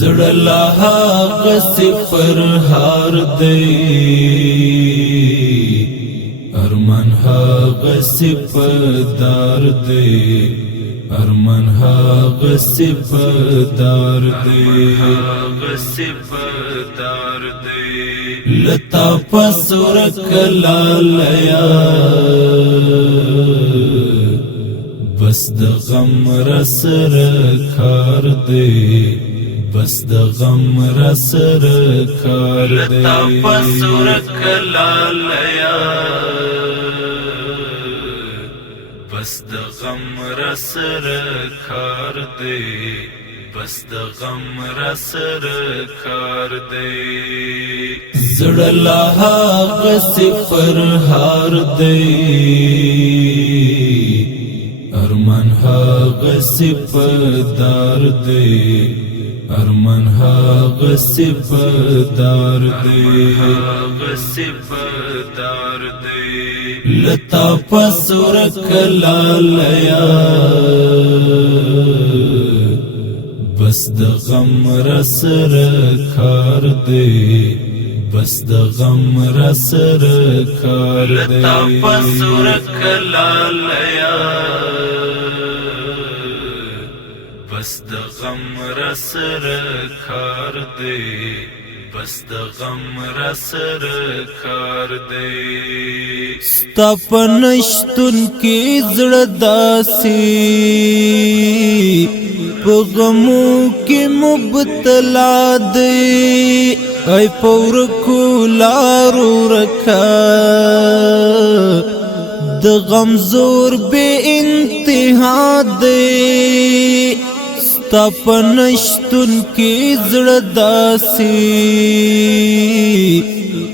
زړه لا هغسې فرهار دی ارمان هغسې پدار دی ارمان هغسې پدار دی لتا پسورک لالیا بس د غم رسر کار دی بس د غم رسر کار دی لتا پسورک لالیا بس د غم رسر کار دی بس د غم رسر کار دی زړه لا هغسې فرهار دی ارمان هغسې پدار دی ارمان هغسې پدار دی لتا پسورک لالیا بس د غم رسر کار دی بس د غم رسر کار دی لتا پسورک لالیا بس د غم رسر کار دی بس د غم رسر کار دی ستا په نشتون کې زړه داسې په غمو کې مبتلا دی ای په ورکو لارو رکا د غم زور بے انتہا دی ستا په نشتون کې زړه داسې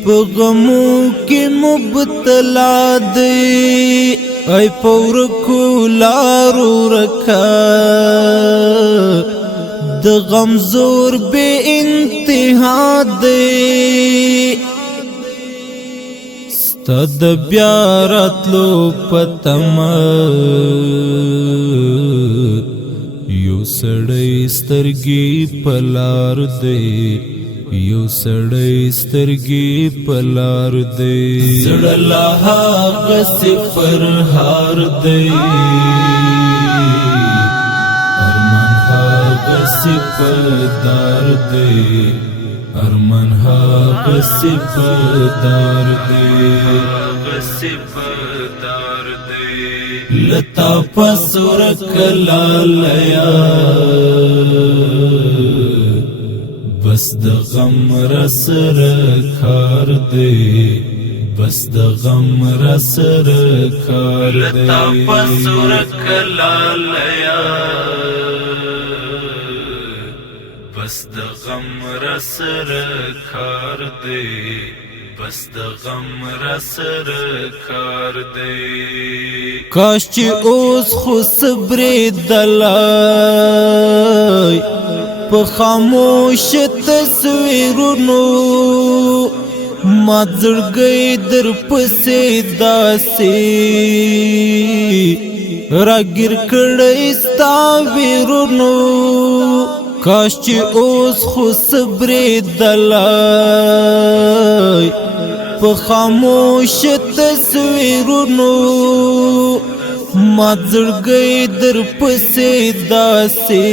په غمو کې مبتلا دی ای په ورکو لارو رکا د غم زور بے انتہا دی ستا د بیا راتلو په تمه یو سړی سترګې په لار دی یو سړی سترګې په لار دی زړه لا هغسې فرهار دی ارمان هغسې پدار دی ارمان هغسې پدار دی لتا پسورک لالیا بس د غم رسر کار دی بس د غم رسر کار دی لتا پسورک لالیا بس د غم رسر کار دی بس د غم رسر کار دی کاش چې اوس خو صبر دلای په خاموش تصویرونو ما زړګی در پسې داسې راګیر کړی ستا ویرونو کاش چې اوس خو صبر دلای په خاموش تصویرونو ما زړګی در پسې داسې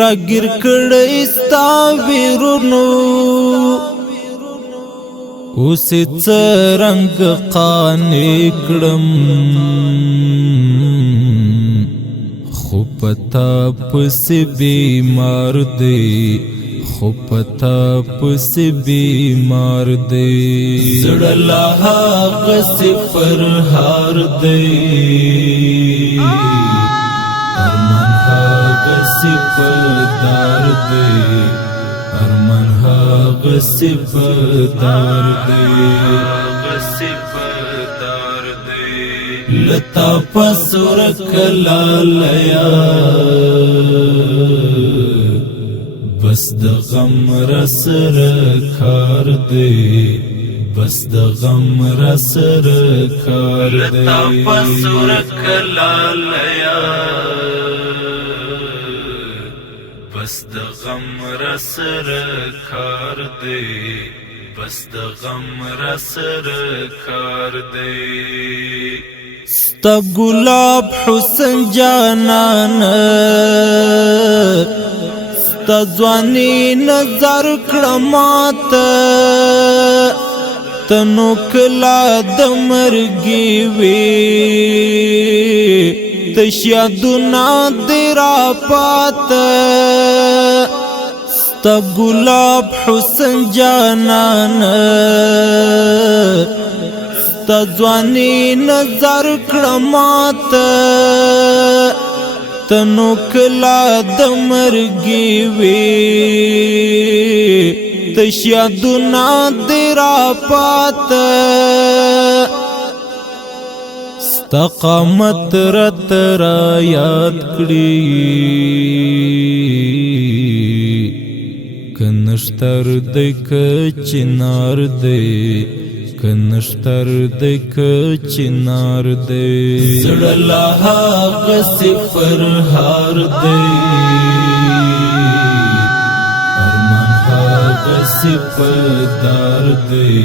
راګیر کړی ستا ویرونو اوس څرنګ قانع کړم خو پتا پسې بیمار دی خو پتا پسې بیمار دی زړه لا هغسې فرهار دی ارمان هغسې پدار دی ارمان هغسې پدار دی لتا پسورک لالیا بس د غم رسر کار دی بس د غم رسر کار دی لتا پسورک لالیا بس د غم را سره کار دی بس د غم را سره کار دی ستا گلاب حسن جانانه ستا ځواني نظر کړه ماته تنو کلا د مرګي وي تش یادونه دې را پاته ستا گلاب حسن جانانه ستا ځواني نظر کړه ماته تنو کلا د مرګي وي تش یادونه دې را پاته ستا قامت رات را یاد کړي کنشتر دې کچنار دې کنشتر دې کچنار دې زړه لا هغه صفر هار دې ارمان هغه صفدار دې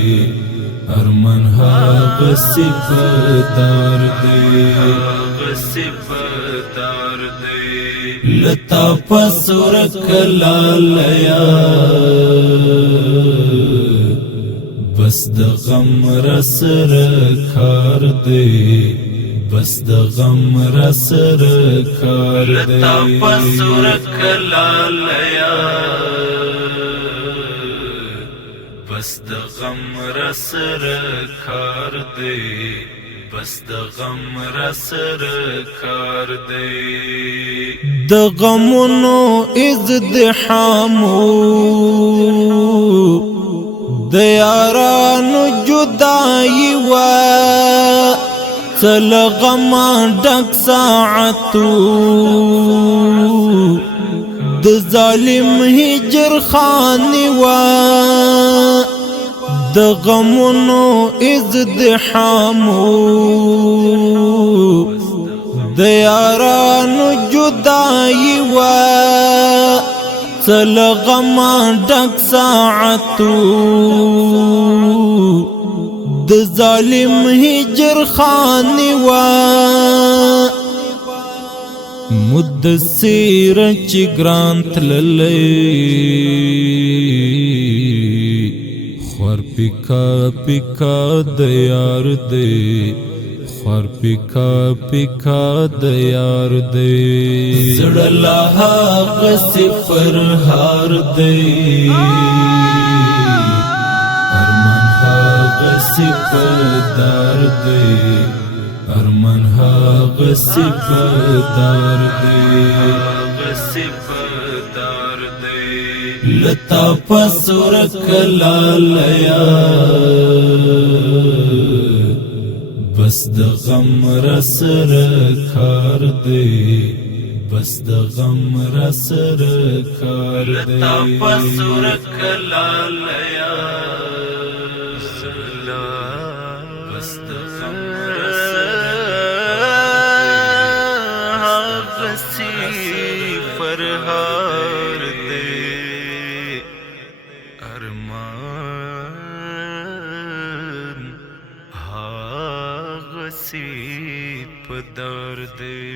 ارمان هغه صفدار دې صفدار دې لتا پسور کلا لیا بس د غم را سره کار دی بس د غم را سره کار دی لتا پسور کلا لیا بس د غم را سره کار دی بس د غم را سره کار دی د غمونو ازدحامو د یارانو جدائی وا چل غما ډک ساعتو د ظالم هجر خانی وا د غمونو ازدحامو د یارانو جدائی وا چل غما ډک ساعتو د ظالم هجر خانی وا مدثر چې ګران تللی خور پکا پکا د یار دی خور پکا پکا د یار دی زړه لا هغه صفر هار دی ارمان هغه صفدار دی ارمان هغه صفدار دی صفدار دی لتا پسور کلا لیا بس د غم را سره کار دی بس د غم را سره کار دی لتا پسور کلا لیا بس د غم را سره هغه صفر هار دی ارمان هغه صفدار دی